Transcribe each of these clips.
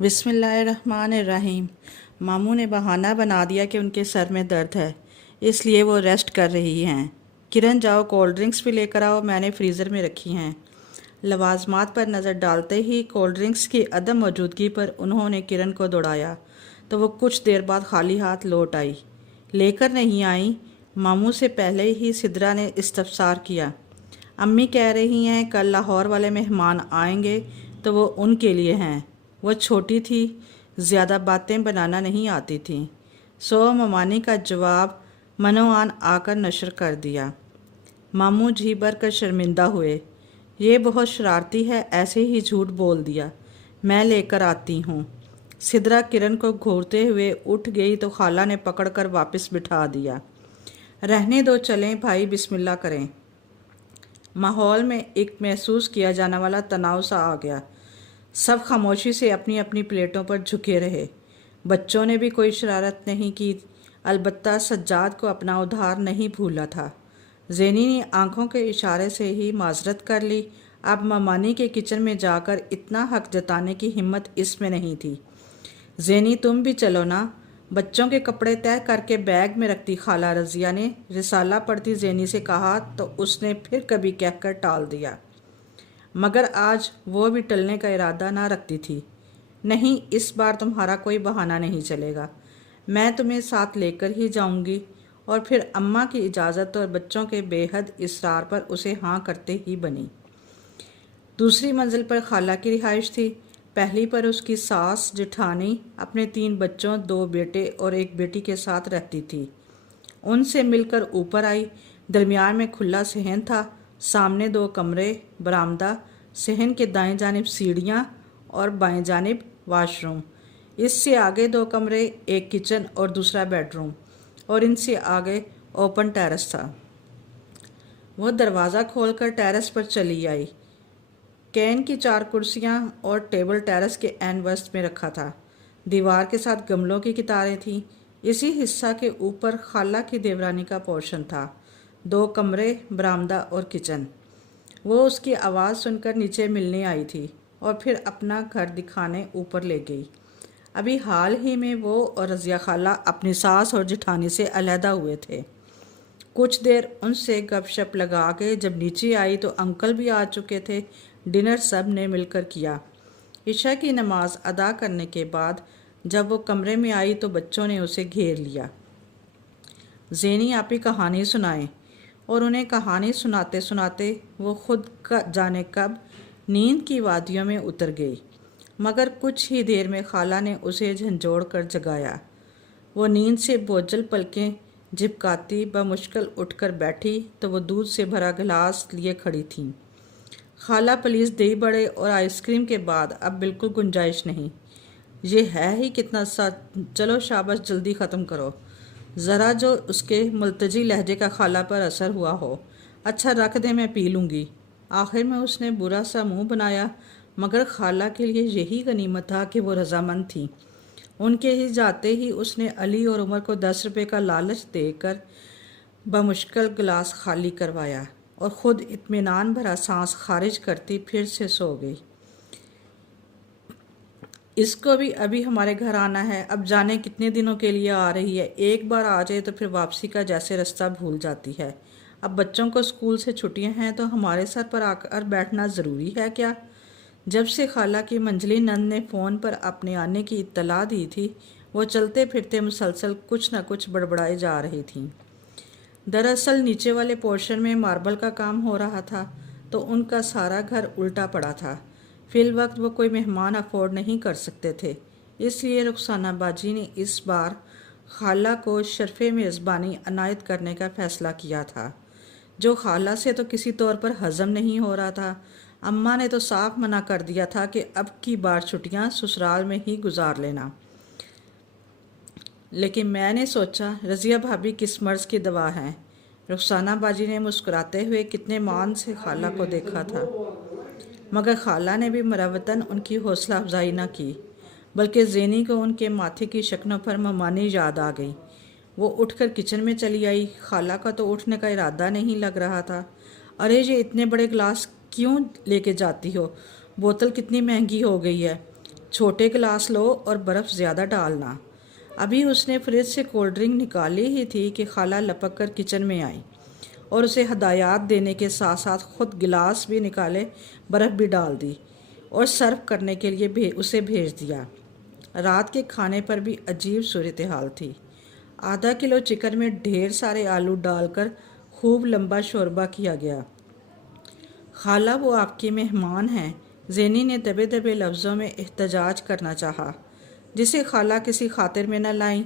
بسم اللہ الرحمن الرحیم۔ ماموں نے بہانہ بنا دیا کہ ان کے سر میں درد ہے، اس لیے وہ ریسٹ کر رہی ہیں۔ کرن جاؤ کولڈ ڈرنکس بھی لے کر آؤ، میں نے فریزر میں رکھی ہیں۔ لوازمات پر نظر ڈالتے ہی کولڈ ڈرنکس کی عدم موجودگی پر انہوں نے کرن کو دوڑایا تو وہ کچھ دیر بعد خالی ہاتھ لوٹ آئی۔ لے کر نہیں آئیں؟ ماموں سے پہلے ہی سدرا نے استفسار کیا۔ امی کہہ رہی ہیں کل لاہور والے مہمان آئیں گے تو وہ ان کے لیے ہیں۔ وہ چھوٹی تھی، زیادہ باتیں بنانا نہیں آتی تھیں، سو ممانی کا جواب منوعان آ کر نشر کر دیا۔ ماموں جی بھر کر شرمندہ ہوئے۔ یہ بہت شرارتی ہے، ایسے ہی جھوٹ بول دیا۔ میں لے کر آتی ہوں۔ سدرا کرن کو گھورتے ہوئے اٹھ گئی تو خالہ نے پکڑ کر واپس بٹھا دیا۔ رہنے دو، چلیں بھائی، بسم اللہ کریں۔ ماحول میں ایک محسوس کیا جانے والا تناؤ سا آ گیا۔ سب خاموشی سے اپنی اپنی پلیٹوں پر جھکے رہے۔ بچوں نے بھی کوئی شرارت نہیں کی، البتہ سجاد کو اپنا ادھار نہیں بھولا تھا۔ زینی نے آنکھوں کے اشارے سے ہی معذرت کر لی۔ اب ممانی کے کچن میں جا کر اتنا حق جتانے کی ہمت اس میں نہیں تھی۔ زینی تم بھی چلو نا، بچوں کے کپڑے طے کر کے بیگ میں رکھتی خالہ رضیہ نے رسالہ پڑھتی زینی سے کہا تو اس نے پھر کبھی کہہ کر ٹال دیا، مگر آج وہ بھی ٹلنے کا ارادہ نہ رکھتی تھی۔ نہیں، اس بار تمہارا کوئی بہانہ نہیں چلے گا، میں تمہیں ساتھ لے کر ہی جاؤں گی۔ اور پھر اماں کی اجازت اور بچوں کے بے حد اصرار پر اسے ہاں کرتے ہی بنی۔ دوسری منزل پر خالہ کی رہائش تھی۔ پہلی پر اس کی ساس جٹھانی اپنے 3 بچوں، 2 بیٹے اور 1 بیٹی کے ساتھ رہتی تھی۔ ان سے مل کر اوپر آئی۔ درمیان میں کھلا صحن تھا، سامنے 2 کمرے، برآمدہ، صحن کے دائیں جانب سیڑھیاں اور بائیں جانب واش روم۔ اس سے آگے 2 کمرے، 1 کچن اور دوسرا بیڈ روم، اور ان سے آگے اوپن ٹیرس تھا۔ وہ دروازہ کھول کر ٹیرس پر چلی آئی۔ کین کی 4 کرسیاں اور ٹیبل ٹیرس کے عین وسط میں رکھا تھا۔ دیوار کے ساتھ گملوں کی قطاریں تھیں۔ اسی حصہ کے اوپر خالہ کی دیورانی کا پورشن تھا، 2 کمرے، برآمدہ اور کچن۔ وہ اس کی آواز سن کر نیچے ملنے آئی تھی اور پھر اپنا گھر دکھانے اوپر لے گئی۔ ابھی حال ہی میں وہ اور رضیہ خالہ اپنی ساس اور جٹھانی سے علیحدہ ہوئے تھے۔ کچھ دیر ان سے گپ شپ لگا کے جب نیچے آئی تو انکل بھی آ چکے تھے۔ ڈنر سب نے مل کر کیا۔ عشاء کی نماز ادا کرنے کے بعد جب وہ کمرے میں آئی تو بچوں نے اسے گھیر لیا۔ زینی آپ ہی کہانی سنائیں، اور انہیں کہانی سناتے سناتے وہ خود جانے کب نیند کی وادیوں میں اتر گئی، مگر کچھ ہی دیر میں خالہ نے اسے جھنجھوڑ کر جگایا۔ وہ نیند سے بوجھل پلکیں جھپکاتی بمشکل اٹھ کر بیٹھی تو وہ دودھ سے بھرا گلاس لیے کھڑی تھیں۔ خالہ پلیز دہی بڑے اور آئس کریم کے بعد اب بالکل گنجائش نہیں، یہ ہے ہی کتنا سا، چلو شاباش جلدی ختم کرو، ذرا جو اس کے ملتجی لہجے کا خالہ پر اثر ہوا ہو۔ اچھا رکھ دیں، میں پی لوں گی۔ آخر میں اس نے برا سا منہ بنایا، مگر خالہ کے لیے یہی غنیمت تھا کہ وہ رضامند تھیں۔ ان کے ہی جاتے ہی اس نے علی اور عمر کو 10 روپے کا لالچ دے کر بمشکل گلاس خالی کروایا اور خود اطمینان بھرا سانس خارج کرتی پھر سے سو گئی۔ اس کو بھی ابھی ہمارے گھر آنا ہے، اب جانے کتنے دنوں کے لیے آ رہی ہے، ایک بار آ جائے تو پھر واپسی کا جیسے رستہ بھول جاتی ہے۔ اب بچوں کو اسکول سے چھٹیاں ہیں تو ہمارے سر پر آ کر بیٹھنا ضروری ہے کیا؟ جب سے خالہ کی منجلی نند نے فون پر اپنے آنے کی اطلاع دی تھی، وہ چلتے پھرتے مسلسل کچھ نہ کچھ بڑبڑائے جا رہی تھیں۔ دراصل نیچے والے پورشن میں ماربل کا کام ہو رہا تھا تو ان کا سارا گھر الٹا پڑا تھا۔ فی الوقت وہ کوئی مہمان افورڈ نہیں کر سکتے تھے، اس لیے رخسانہ باجی نے اس بار خالہ کو شرف میزبانی عنایت کرنے کا فیصلہ کیا تھا، جو خالہ سے تو کسی طور پر ہضم نہیں ہو رہا تھا۔ اماں نے تو صاف منع کر دیا تھا کہ اب کی بار چھٹیاں سسرال میں ہی گزار لینا، لیکن میں نے سوچا رضیہ بھابھی کس مرض کی دوا ہیں۔ رخسانہ باجی نے مسکراتے ہوئے کتنے مان سے خالہ کو دیکھا تھا، مگر خالہ نے بھی مروتاً ان کی حوصلہ افزائی نہ کی، بلکہ زینی کو ان کے ماتھے کی شکنوں پر ممانی یاد آ گئی۔ وہ اٹھ کر کچن میں چلی آئی۔ خالہ کا تو اٹھنے کا ارادہ نہیں لگ رہا تھا۔ ارے یہ اتنے بڑے گلاس کیوں لے کے جاتی ہو؟ بوتل کتنی مہنگی ہو گئی ہے، چھوٹے گلاس لو اور برف زیادہ ڈالنا۔ ابھی اس نے فریج سے کولڈ ڈرنک نکالی ہی تھی کہ خالہ لپک کر کچن میں آئی اور اسے ہدایات دینے کے ساتھ ساتھ خود گلاس بھی نکالے، برف بھی ڈال دی اور سرو کرنے کے لیے اسے بھیج دیا۔ رات کے کھانے پر بھی عجیب صورتحال تھی۔ آدھا کلو چکن میں ڈھیر سارے آلو ڈال کر خوب لمبا شوربہ کیا گیا۔ خالہ وہ آپ کی مہمان ہیں، زینی نے دبے دبے لفظوں میں احتجاج کرنا چاہا، جسے خالہ کسی خاطر میں نہ لائیں۔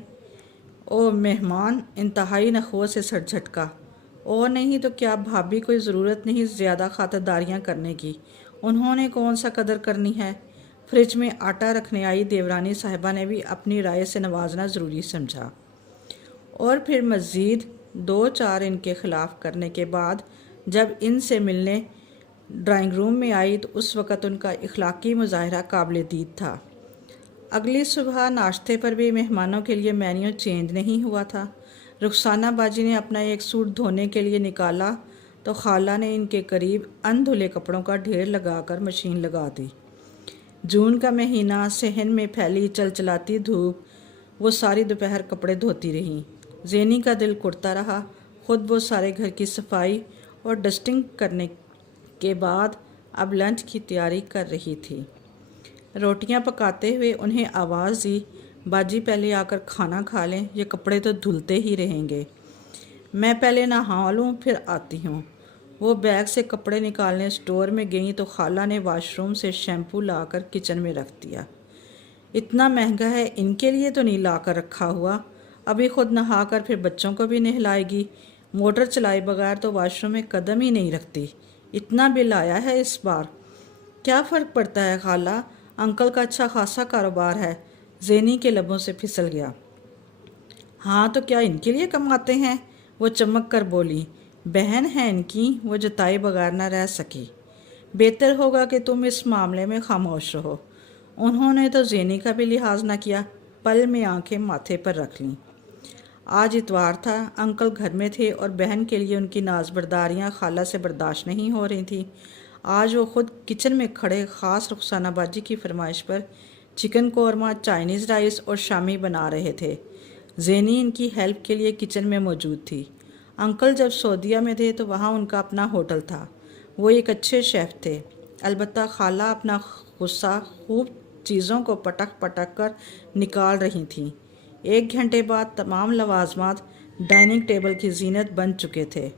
او مہمان انتہائی نخوت سے سر جھٹکا۔ او نہیں تو کیا بھابھی، کوئی ضرورت نہیں زیادہ خاطرداریاں کرنے کی، انہوں نے کون سا قدر کرنی ہے۔ فریج میں آٹا رکھنے آئی دیورانی صاحبہ نے بھی اپنی رائے سے نوازنا ضروری سمجھا، اور پھر مزید دو چار ان کے خلاف کرنے کے بعد جب ان سے ملنے ڈرائنگ روم میں آئی تو اس وقت ان کا اخلاقی مظاہرہ قابل دید تھا۔ اگلی صبح ناشتے پر بھی مہمانوں کے لیے مینیو چینج نہیں ہوا تھا۔ رخسانہ باجی نے اپنا ایک سوٹ دھونے کے لیے نکالا تو خالہ نے ان کے قریب ان دھلے کپڑوں کا ڈھیر لگا کر مشین لگا دی۔ جون کا مہینہ، صحن میں پھیلی چلچلاتی دھوپ، وہ ساری دوپہر کپڑے دھوتی رہیں۔ زینی کا دل کرتا رہا۔ خود وہ سارے گھر کی صفائی اور ڈسٹنگ کرنے کے بعد اب لنچ کی تیاری کر رہی تھی۔ روٹیاں پکاتے ہوئے انہیں آواز دی، باجی پہلے آ کر کھانا کھا لیں، یہ کپڑے تو دھلتے ہی رہیں گے۔ میں پہلے نہا لوں پھر آتی ہوں۔ وہ بیگ سے کپڑے نکالنے اسٹور میں گئیں تو خالہ نے واش روم سے شیمپو لا کر کچن میں رکھ دیا۔ اتنا مہنگا ہے، ان کے لیے تو نہیں لا کر رکھا ہوا، ابھی خود نہا کر پھر بچوں کو بھی نہلائے گی، موٹر چلائے بغیر تو واش روم میں قدم ہی نہیں رکھتی۔ اتنا بل آیا ہے اس بار۔ کیا فرق پڑتا ہے خالہ، انکل کا اچھا خاصا کاروبار ہے، زینی کے لبوں سے پھسل گیا۔ ہاں تو کیا ان کے لیے کماتے ہیں، وہ چمک کر بولی۔ بہن ہے ان کی، وہ جتائے بغیر نہ رہ سکی۔ بہتر ہوگا کہ تم اس معاملے میں خاموش رہو۔ انہوں نے تو زینی کا بھی لحاظ نہ کیا، پل میں آنکھیں ماتھے پر رکھ لیں۔ آج اتوار تھا، انکل گھر میں تھے اور بہن کے لیے ان کی ناز برداریاں خالہ سے برداشت نہیں ہو رہی تھیں۔ آج وہ خود کچن میں کھڑے خاص رخسانہ باجی کی فرمائش پر چکن قورمہ، چائنیز رائس اور شامی بنا رہے تھے۔ زینی ان کی ہیلپ کے لیے کچن میں موجود تھی۔ انکل جب سعودیہ میں تھے تو وہاں ان کا اپنا ہوٹل تھا، وہ ایک اچھے شیف تھے۔ البتہ خالہ اپنا غصہ خوب چیزوں کو پٹک پٹک کر نکال رہی تھیں۔ 1 گھنٹے بعد تمام لوازمات ڈائننگ ٹیبل کی زینت بن چکے تھے۔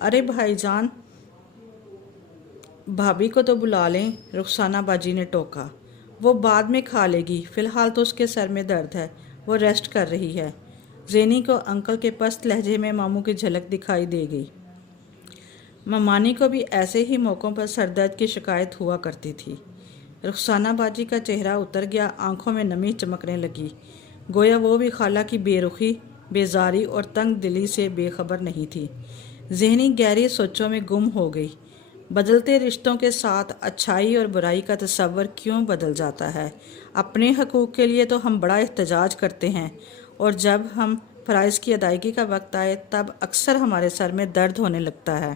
ارے بھائی جان، بھابھی کو تو بلا لیں، رخسانہ باجی نے ٹوکا۔ وہ بعد میں کھا لے گی، فی الحال تو اس کے سر میں درد ہے، وہ ریسٹ کر رہی ہے۔ زینی کو انکل کے پست لہجے میں ماموں کی جھلک دکھائی دے گئی۔ ممانی کو بھی ایسے ہی موقعوں پر سر درد کی شکایت ہوا کرتی تھی۔ رخسانہ باجی کا چہرہ اتر گیا، آنکھوں میں نمی چمکنے لگی، گویا وہ بھی خالہ کی بے رخی، بیزاری اور تنگ دلی سے بے خبر نہیں تھی۔ ذہنی گہری سوچوں میں گم ہو گئی۔ بدلتے رشتوں کے ساتھ اچھائی اور برائی کا تصور کیوں بدل جاتا ہے؟ اپنے حقوق کے لیے تو ہم بڑا احتجاج کرتے ہیں، اور جب ہم فرائض کی ادائیگی کا وقت آئے تب اکثر ہمارے سر میں درد ہونے لگتا ہے۔